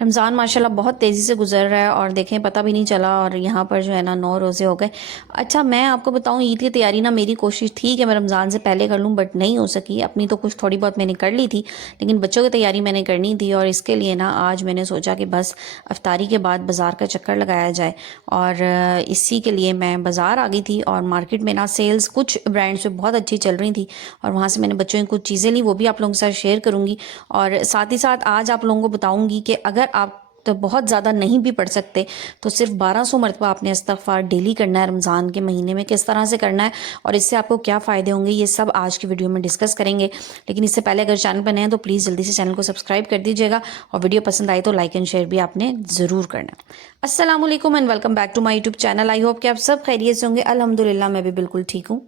रमज़ान माशाल्लाह बहुत तेज़ी से गुजर रहा है और देखें पता भी नहीं चला और यहाँ पर जो है ना 9 रोज़े हो गए। अच्छा, मैं आपको बताऊँ, ईद की तैयारी ना मेरी कोशिश थी कि मैं रमज़ान से पहले कर लूँ, बट नहीं हो सकी। अपनी तो कुछ थोड़ी बहुत मैंने कर ली थी, लेकिन बच्चों की तैयारी मैंने करनी थी और इसके लिए ना आज मैंने सोचा कि बस अफ्तारी के बाद बाज़ार का चक्कर लगाया जाए। और इसी के लिए मैं बाज़ार आ गई थी और मार्केट में ना सेल्स कुछ ब्रांड्स पे बहुत अच्छी चल रही थी और वहाँ से मैंने बच्चों की कुछ चीज़ें ली, वो भी आप लोगों के साथ शेयर करूँगी। और साथ ही साथ आज आप लोगों को बताऊँगी कि अगर आप तो बहुत ज़्यादा नहीं भी पढ़ सकते तो सिर्फ 1200 मरतबा आपने इस्तिग़फ़ार डेली करना है रमज़ान के महीने में, किस तरह से करना है और इससे आपको क्या फ़ायदे होंगे, ये सब आज की वीडियो में डिस्कस करेंगे। लेकिन इससे पहले अगर चैनल पर नए हैं तो प्लीज़ जल्दी से चैनल को सब्सक्राइब कर दीजिएगा और वीडियो पसंद आए तो लाइक एंड शेयर भी आपने ज़रूर करना है। अस्सलाम वालेकुम and welcome back to my YouTube channel. I hope कि आप सब खैरियत से होंगे। अल्हम्दुलिल्लाह मैं भी बिल्कुल ठीक हूँ।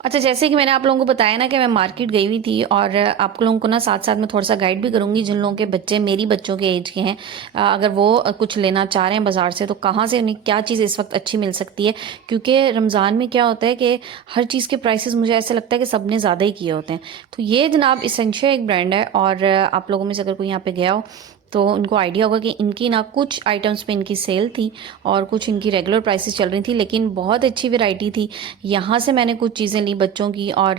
अच्छा, जैसे कि मैंने आप लोगों को बताया ना कि मैं मार्केट गई हुई थी और आप लोगों को ना साथ साथ में थोड़ा सा गाइड भी करूंगी जिन लोगों के बच्चे मेरी बच्चों के एज के हैं। अगर वो कुछ लेना चाह रहे हैं बाज़ार से तो कहाँ से उन्हें क्या चीज़ इस वक्त अच्छी मिल सकती है, क्योंकि रमज़ान में क्या होता है कि हर चीज़ के प्राइसेस मुझे ऐसा लगता है कि सब ने ज़्यादा ही किए होते हैं। तो ये जनाब इसेंशिया एक ब्रांड है और आप लोगों में से अगर कोई यहाँ पे गया हो तो उनको आइडिया होगा कि इनकी ना कुछ आइटम्स पे इनकी सेल थी और कुछ इनकी रेगुलर प्राइसेस चल रही थी, लेकिन बहुत अच्छी वैरायटी थी। यहाँ से मैंने कुछ चीज़ें ली बच्चों की और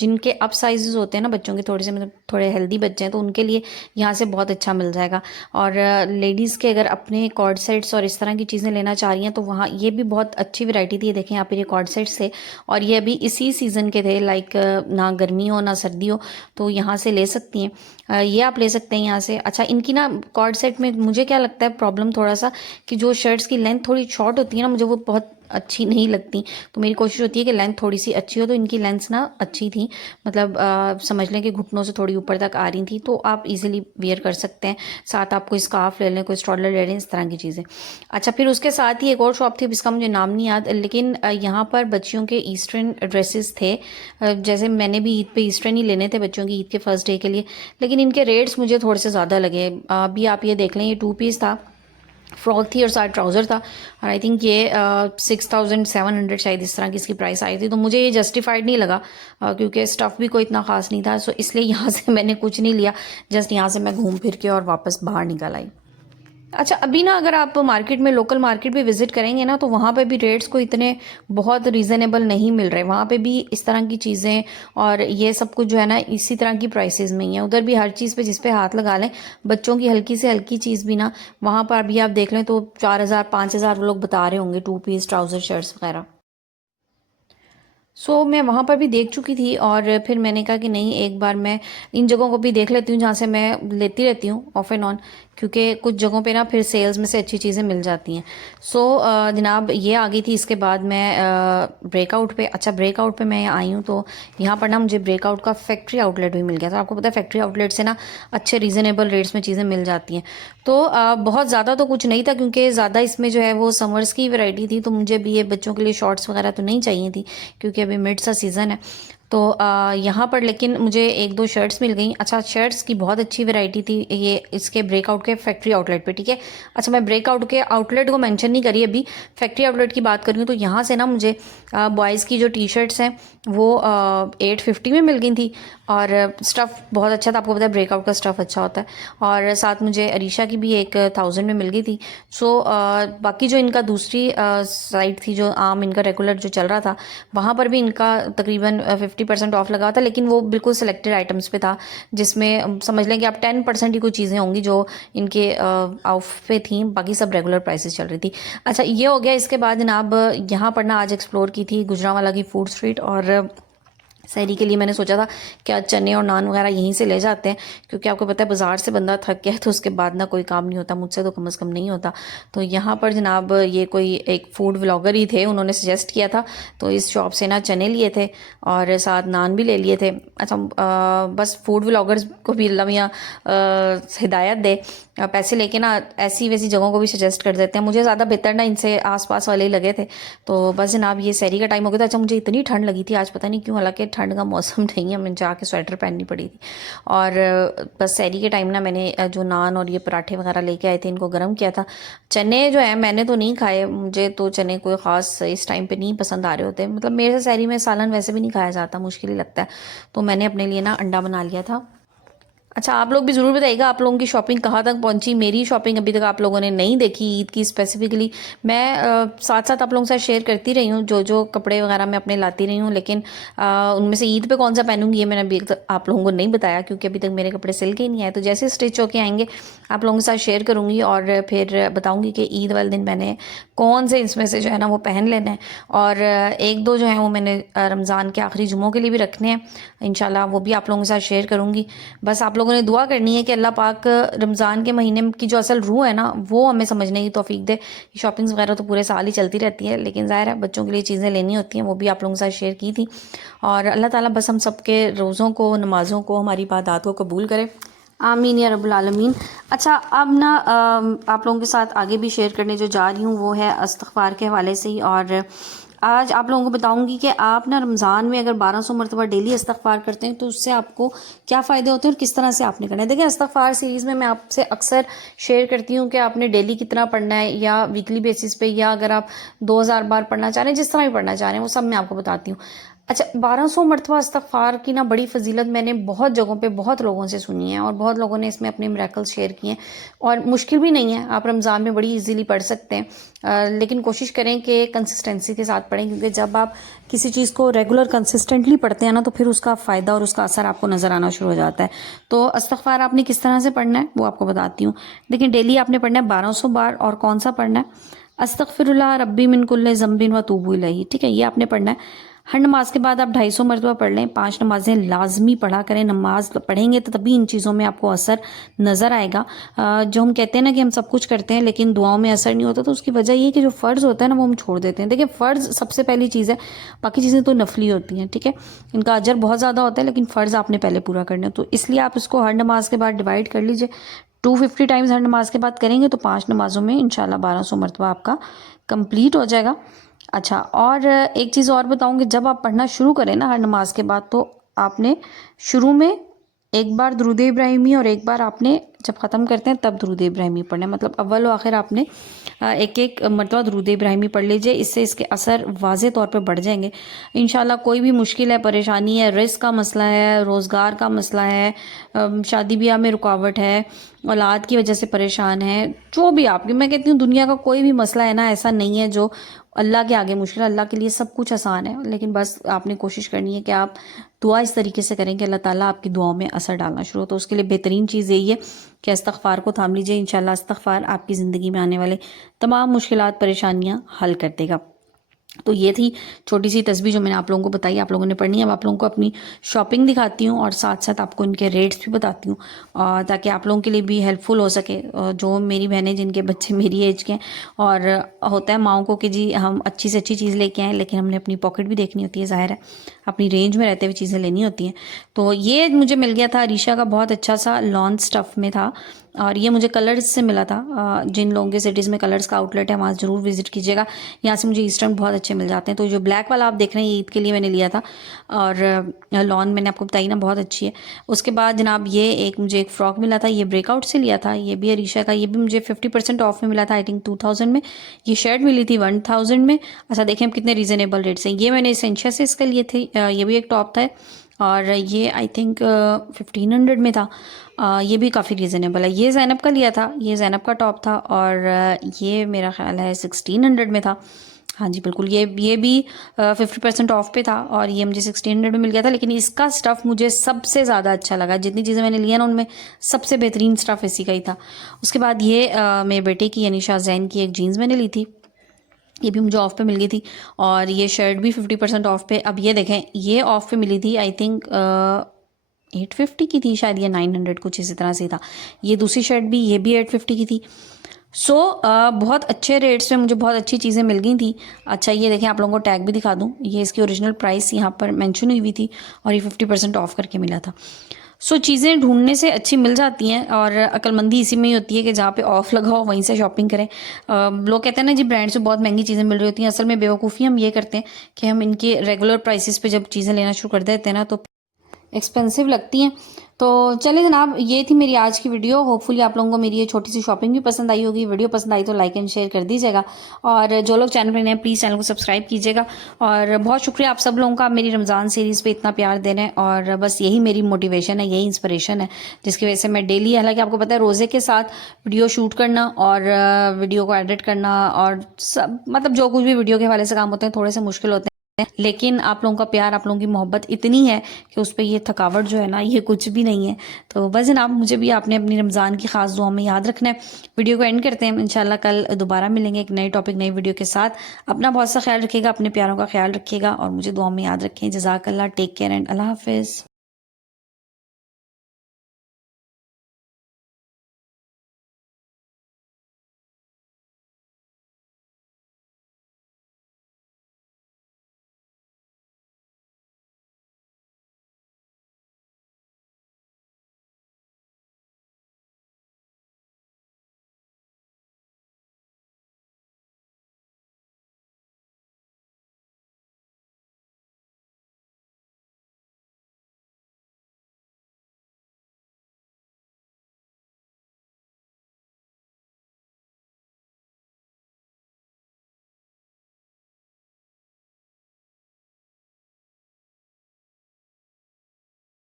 जिनके अप साइजेस होते हैं ना बच्चों के, थोड़े से मतलब थोड़े हेल्दी बच्चे हैं तो उनके लिए यहाँ से बहुत अच्छा मिल जाएगा। और लेडीज़ के अगर अपने कॉर्ड सेट्स और इस तरह की चीज़ें लेना चाह रही हैं तो वहाँ ये भी बहुत अच्छी वैरायटी थी। देखें यहाँ पे ये कॉर्ड सेट्स थे और ये अभी इसी सीज़न के थे, लाइक ना गर्मी हो ना सर्दी हो, तो यहाँ से ले सकती हैं। ये आप ले सकते हैं यहाँ से। अच्छा, इनकी ना कॉर्ड सेट में मुझे क्या लगता है प्रॉब्लम थोड़ा सा कि जो शर्ट्स की लेंथ थोड़ी शॉर्ट होती है ना, मुझे वो बहुत अच्छी नहीं लगती। तो मेरी कोशिश होती है कि लेंथ थोड़ी सी अच्छी हो, तो इनकी लेंथ ना अच्छी थी, मतलब समझ लें कि घुटनों से थोड़ी ऊपर तक आ रही थी, तो आप इजीली वेयर कर सकते हैं। साथ आप कोई स्कार्फ ले लें, कोई स्टॉलर ले लें, इस तरह की चीज़ें। अच्छा, फिर उसके साथ ही एक और शॉप थी, इसका मुझे नाम नहीं याद, लेकिन यहाँ पर बच्चियों के ईस्टर्न ड्रेसेस थे। जैसे मैंने भी ईद पे ईस्टर्न ही लेने थे बच्चों की ईद के फर्स्ट डे के लिए, लेकिन इनके रेट्स मुझे थोड़े से ज़्यादा लगे। अभी आप ये देख लें, ये 2 पीस था, फ्रॉक थी और साथ ट्राउज़र था और आई थिंक ये 6700 शायद इस तरह की इसकी प्राइस आई थी। तो मुझे ये जस्टिफाइड नहीं लगा क्योंकि स्टफ़ भी कोई इतना ख़ास नहीं था, सो इसलिए यहाँ से मैंने कुछ नहीं लिया। जस्ट यहाँ से मैं घूम फिर के और वापस बाहर निकल आई। अच्छा, अभी ना अगर आप मार्केट में लोकल मार्केट भी विज़िट करेंगे ना तो वहाँ पे भी रेट्स को इतने बहुत रीज़नेबल नहीं मिल रहे। वहाँ पे भी इस तरह की चीज़ें और ये सब कुछ जो है ना इसी तरह की प्राइसेस में ही है। उधर भी हर चीज़ पे जिस पे हाथ लगा लें, बच्चों की हल्की से हल्की चीज़ भी ना वहाँ पर भी आप देख लें तो 4000 5000 वो लोग बता रहे होंगे 2 पीस ट्राउज़र शर्ट्स वगैरह। मैं वहाँ पर भी देख चुकी थी और फिर मैंने कहा कि नहीं, एक बार मैं इन जगहों को भी देख लेती हूँ जहाँ से मैं लेती रहती हूँ ऑफ एंड ऑन, क्योंकि कुछ जगहों पे ना फिर सेल्स में से अच्छी चीज़ें मिल जाती हैं। जनाब ये आ गई थी। इसके बाद मैं ब्रेकआउट पे, अच्छा ब्रेकआउट पे मैं आई हूँ तो यहाँ पर ना मुझे ब्रेकआउट का फैक्ट्री आउटलेट भी मिल गया था। आपको पता है फैक्ट्री आउटलेट से ना अच्छे रीज़नेबल रेट्स में चीज़ें मिल जाती हैं। बहुत ज़्यादा तो कुछ नहीं था क्योंकि ज़्यादा इसमें जो है वो समर्स की वैरायटी थी, तो मुझे भी ये बच्चों के लिए शॉर्ट्स वगैरह तो नहीं चाहिए थी क्योंकि अभी मिड सा सीज़न है। यहाँ पर लेकिन मुझे एक दो शर्ट्स मिल गई। अच्छा, शर्ट्स की बहुत अच्छी वैरायटी थी ये इसके ब्रेकआउट के फैक्ट्री आउटलेट पे, ठीक है। अच्छा, मैं ब्रेकआउट के आउटलेट को मेंशन नहीं करी, अभी फैक्ट्री आउटलेट की बात कर रही हूँ। तो यहाँ से ना मुझे बॉयज़ की जो टी शर्ट्स हैं वो 850 में मिल गई थी और स्टफ़ बहुत अच्छा था। आपको पता है ब्रेकआउट का स्टफ़ अच्छा होता है। और साथ मुझे अरीशा की भी एक 1000 में मिल गई थी। बाकी जो इनका दूसरी साइट थी, जो आम इनका रेगुलर जो चल रहा था, वहाँ पर भी इनका तकरीबन 50% ऑफ लगा था, लेकिन वो बिल्कुल सिलेक्टेड आइटम्स पे था, जिसमें समझ लें कि आप 10% ही कोई चीज़ें होंगी जो इनके ऑफ पे थी, बाकी सब रेगुलर प्राइसेस चल रही थी। अच्छा, ये हो गया। इसके बाद जनाब यहाँ पर ना आज एक्सप्लोर की थी गुजरांवाला की फूड स्ट्रीट और सहरी के लिए मैंने सोचा था कि आज चने और नान वगैरह यहीं से ले जाते हैं, क्योंकि आपको पता है बाज़ार से बंदा थक गया तो उसके बाद ना कोई काम नहीं होता, मुझसे तो कम से कम नहीं होता। तो यहाँ पर जनाब ये कोई एक फूड व्लॉगर ही थे, उन्होंने सजेस्ट किया था, तो इस शॉप से ना चने लिए थे और साथ नान भी ले लिए थे। अच्छा, बस फूड व्लॉगर्स को भी अल्लाह मियां हिदायत दे, पैसे लेके ना ऐसी वैसी जगहों को भी सजेस्ट कर देते हैं। मुझे ज़्यादा बेहतर ना इनसे आसपास वाले ही लगे थे। तो बस जनाब ये सहरी का टाइम हो गया था। अच्छा, मुझे इतनी ठंड लगी थी आज, पता नहीं क्यों, हालांकि ठंड का मौसम नहीं है, मुझे जाके स्वेटर पहननी पड़ी थी। और बस सहरी के टाइम ना मैंने जो नान और ये पराठे वगैरह लेके आए थे इनको गर्म किया था। चने जो है मैंने तो नहीं खाए, मुझे तो चने कोई ख़ास इस टाइम पे नहीं पसंद आ रहे होते, मतलब मेरे सहरी में सालन वैसे भी नहीं खाया जाता, मुश्किल ही लगता है। तो मैंने अपने लिए ना अंडा बना लिया था अच्छा, आप लोग भी ज़रूर बताइएगा आप लोगों की शॉपिंग कहाँ तक पहुँची। मेरी शॉपिंग अभी तक आप लोगों ने नहीं देखी ईद की स्पेसिफिकली। मैं साथ साथ आप लोगों के साथ शेयर करती रही हूँ जो जो कपड़े वगैरह मैं अपने लाती रही हूँ, लेकिन उनमें से ईद पे कौन सा पहनूंगी ये मैंने अभी तक आप लोगों को नहीं बताया, क्योंकि अभी तक मेरे कपड़े सिल के ही नहीं आए। तो जैसे स्टिच होके आएंगे आप लोगों के साथ शेयर करूँगी और फिर बताऊँगी कि ईद वाले दिन मैंने कौन से इसमें से जो है ना वो पहन लेना है। और एक दो जो हैं वो मैंने रमज़ान के आखिरी जुम्मों के लिए भी रखने हैं इंशाल्लाह, वो भी आप लोगों के साथ शेयर करूँगी। बस आप लोगों ने दुआ करनी है कि अल्लाह पाक रमज़ान के महीने की जो असल रूह है ना वो हमें समझने की तौफीक दे। शॉपिंग्स वगैरह तो पूरे साल ही चलती रहती है, लेकिन ज़ाहिर है बच्चों के लिए चीज़ें लेनी होती हैं, वो भी आप लोगों के साथ शेयर की थी। और अल्लाह ताला बस हम सब के रोज़ों को, नमाज़ों को, हमारी इबादत को कबूल करे, आमीन या रब्बुल आलमीन। अच्छा, अब ना आप लोगों के साथ आगे भी शेयर करने जो जा रही हूँ वो है इस्तिग़फ़ार के हवाले से ही। और आज आप लोगों को बताऊंगी कि आप ना रमज़ान में अगर 1200 मरतबा डेली इस्तिग़फ़ार करते हैं तो उससे आपको क्या फ़ायदे होते हैं और किस तरह से आपने करना है। देखिए, इस्तिग़फ़ार सीरीज़ में मैं आपसे अक्सर शेयर करती हूँ कि आपने डेली कितना पढ़ना है या वीकली बेसिस पे, या अगर आप 2000 बार पढ़ना चाह रहे हैं, जिस तरह भी पढ़ना चाह रहे हैं वो सब मैं आपको बताती हूँ। अच्छा, 1200 मरतबा इस्तिग़फ़ार की ना बड़ी फ़जीलत मैंने बहुत जगहों पे बहुत लोगों से सुनी है और बहुत लोगों ने इसमें अपने मिरेकल्स शेयर किए हैं। और मुश्किल भी नहीं है, आप रमज़ान में बड़ी इजीली पढ़ सकते हैं। लेकिन कोशिश करें कि कंसिस्टेंसी के साथ पढ़ें, क्योंकि जब आप किसी चीज़ को रेगुलर कंसिस्टेंटली पढ़ते हैं ना तो फिर उसका फ़ायदा और उसका असर आपको नज़र आना शुरू हो जाता है। तो इस्तिग़फ़ार आपने किस तरह से पढ़ना है वो आपको बताती हूँ। देखिए, डेली आपने पढ़ना है 1200 बार। और कौन सा पढ़ना है? अस्तग़फ़िरुल्लाह रब्बी मिन कुल्लि ज़ंबिन व तूबू इलैही। ठीक है, ये आपने पढ़ना है। हर नमाज के बाद आप 250 मरतबा पढ़ लें। 5 नमाजें लाजमी पढ़ा करें। नमाज पढ़ेंगे तो तभी इन चीज़ों में आपको असर नज़र आएगा। जो हम कहते हैं ना कि हम सब कुछ करते हैं लेकिन दुआओं में असर नहीं होता, तो उसकी वजह ये है कि जो फ़र्ज़ होता है ना वो हम छोड़ देते हैं। देखिए, फ़र्ज़ सबसे पहली चीज़ है, बाकी चीज़ें तो नफली होती हैं। ठीक है, इनका अजर बहुत ज़्यादा होता है, लेकिन फ़र्ज़ आपने पहले पूरा करना है। तो इसलिए आप इसको हर नमाज के बाद डिवाइड कर लीजिए। 250 टाइम्स हर नमाज के बाद करेंगे तो 5 नमाजों में इंशाल्लाह 1200 मरतबा आपका कंप्लीट हो जाएगा। अच्छा, और एक चीज़ और बताऊंगी, जब आप पढ़ना शुरू करें ना हर नमाज के बाद, तो आपने शुरू में एक बार दुरूद इब्राहिमी और एक बार आपने जब ख़त्म करते हैं तब दुरूद इब्राहिमी पढ़ना है। मतलब अव्वल और आखिर आपने एक एक मरतबा दुरूद इब्राहिमी पढ़ लीजिए। इससे इसके असर वाज़े तौर पे बढ़ जाएंगे इंशाल्लाह। कोई भी मुश्किल है, परेशानी है, रिस्क का मसला है, रोज़गार का मसला है, शादी ब्याह में रुकावट है, औलाद की वजह से परेशान है, जो भी आपकी, मैं कहती हूँ दुनिया का कोई भी मसला है ना, ऐसा नहीं है जो अल्लाह के आगे मुश्किल है। अल्लाह के लिए सब कुछ आसान है, लेकिन बस आपने कोशिश करनी है कि आप दुआ इस तरीके से करें कि अल्लाह ताला आपकी दुआओं में असर डालना शुरू हो। तो उसके लिए बेहतरीन चीज़ यही है कि इस्तिग़फ़ार को थाम लीजिए। इंशाल्लाह इस्तिग़फ़ार आपकी ज़िंदगी में आने वाले तमाम मुश्किलात, परेशानियाँ हल कर देगा। तो ये थी छोटी सी तस्बीह जो मैंने आप लोगों को बताई, आप लोगों ने पढ़नी है। अब आप लोगों को अपनी शॉपिंग दिखाती हूँ और साथ साथ आपको इनके रेट्स भी बताती हूँ, ताकि आप लोगों के लिए भी हेल्पफुल हो सके। जो मेरी बहनें जिनके बच्चे मेरी एज के हैं, और होता है माओं को कि जी हम अच्छी से अच्छी चीज़ लेके आएँ, लेकिन हमने अपनी पॉकेट भी देखनी होती है, ज़ाहिर है अपनी रेंज में रहते हुए चीज़ें लेनी होती हैं। तो ये मुझे मिल गया था अरीशा का, बहुत अच्छा सा लॉन स्टफ़ में था, और ये मुझे कलर्स से मिला था। जिन लोगों के सिटीज़ में कलर्स का आउटलेट है वहाँ ज़रूर विज़िट कीजिएगा। यहाँ से मुझे ईस्टर्न बहुत अच्छे मिल जाते हैं। तो जो ब्लैक वाला आप देख रहे हैं, ईद के लिए मैंने लिया था, और लॉन मैंने आपको बताई ना बहुत अच्छी है। उसके बाद जनाब ये एक मुझे एक फ़्रॉक मिला था, ये ब्रेकआउट से लिया था, ये भी अरीशा का, ये भी मुझे 50% ऑफ में मिला था, आई थिंक 2000 में। ये शर्ट मिली थी 1000 में। अच्छा, देखें हम कितने रीज़नेबल रेट्स हैं। ये मैंने एसेंशिया से इसका लिए थे, ये भी एक टॉप था, और ये आई थिंक 1500 में था। ये भी काफ़ी रीज़नेबल है। ये ज़ैनब का लिया था, ये ज़ैनब का टॉप था, और ये मेरा ख्याल है 1600 में था। हाँ जी बिल्कुल, ये भी 50% ऑफ पे था, और ये मुझे 1600 में मिल गया था। लेकिन इसका स्टफ़ मुझे सबसे ज़्यादा अच्छा लगा। जितनी चीज़ें मैंने लिया ना उनमें सबसे बेहतरीन स्टफ़ इसी का ही था। उसके बाद ये मेरे बेटे की यानी शाहज़ैन की एक जीन्स मैंने ली थी, ये भी मुझे ऑफ़ पे मिल गई थी, और ये शर्ट भी 50% ऑफ पे। अब ये देखें, ये ऑफ़ पे मिली थी, आई थिंक 850 की थी शायद, या 900 कुछ इसी तरह से था। ये दूसरी शर्ट भी, ये भी 850 की थी। सो बहुत अच्छे रेट्स में मुझे बहुत अच्छी चीज़ें मिल गई थी। अच्छा, ये देखें, आप लोगों को टैग भी दिखा दूँ, ये इसकी ओरिजिनल प्राइस यहाँ पर मेंशन हुई हुई थी, और ये 50% ऑफ करके मिला था। सो चीज़ें ढूंढने से अच्छी मिल जाती हैं, और अक्लमंदी इसी में ही होती है कि जहाँ पे ऑफ़ लगा हो वहीं से शॉपिंग करें। लोग कहते हैं ना जी ब्रांड से बहुत महंगी चीज़ें मिल रही होती हैं, असल में बेवकूफ़ी हम ये करते हैं कि हम इनके रेगुलर प्राइसेस पे जब चीज़ें लेना शुरू कर देते हैं ना, तो एक्सपेंसिव लगती हैं। तो चलिए जनाब, ये थी मेरी आज की वीडियो। होपफुली आप लोगों को मेरी ये छोटी सी शॉपिंग भी पसंद आई होगी। वीडियो पसंद आई तो लाइक एंड शेयर कर दीजिएगा, और जो लोग चैनल पर नए प्लीज़ चैनल को सब्सक्राइब कीजिएगा। और बहुत शुक्रिया आप सब लोगों का मेरी रमज़ान सीरीज़ पे इतना प्यार दे रहे हैं, और बस यही मेरी मोटिवेशन है, यही इंस्पिरेशन है जिसकी वजह से मैं डेली, हालांकि आपको पता है रोज़े के साथ वीडियो शूट करना और वीडियो को एडिट करना और सब, मतलब जो कुछ भी वीडियो के हवाले से काम होते हैं थोड़े से मुश्किल होते हैं, लेकिन आप लोगों का प्यार, आप लोगों की मोहब्बत इतनी है कि उस पर ये थकावट जो है ना, ये कुछ भी नहीं है। तो बस जनाब, मुझे भी आपने अपनी रमज़ान की खास दुआ में याद रखना है। वीडियो को एंड करते हैं, इंशाल्लाह कल दोबारा मिलेंगे एक नए टॉपिक, नई वीडियो के साथ। अपना बहुत सा ख्याल रखिएगा, अपने प्यारों का ख्याल रखिएगा और मुझे दुआ में याद रखें। जज़ाकल्लाह, टेक केयर एंड अल्लाह हाफिज़।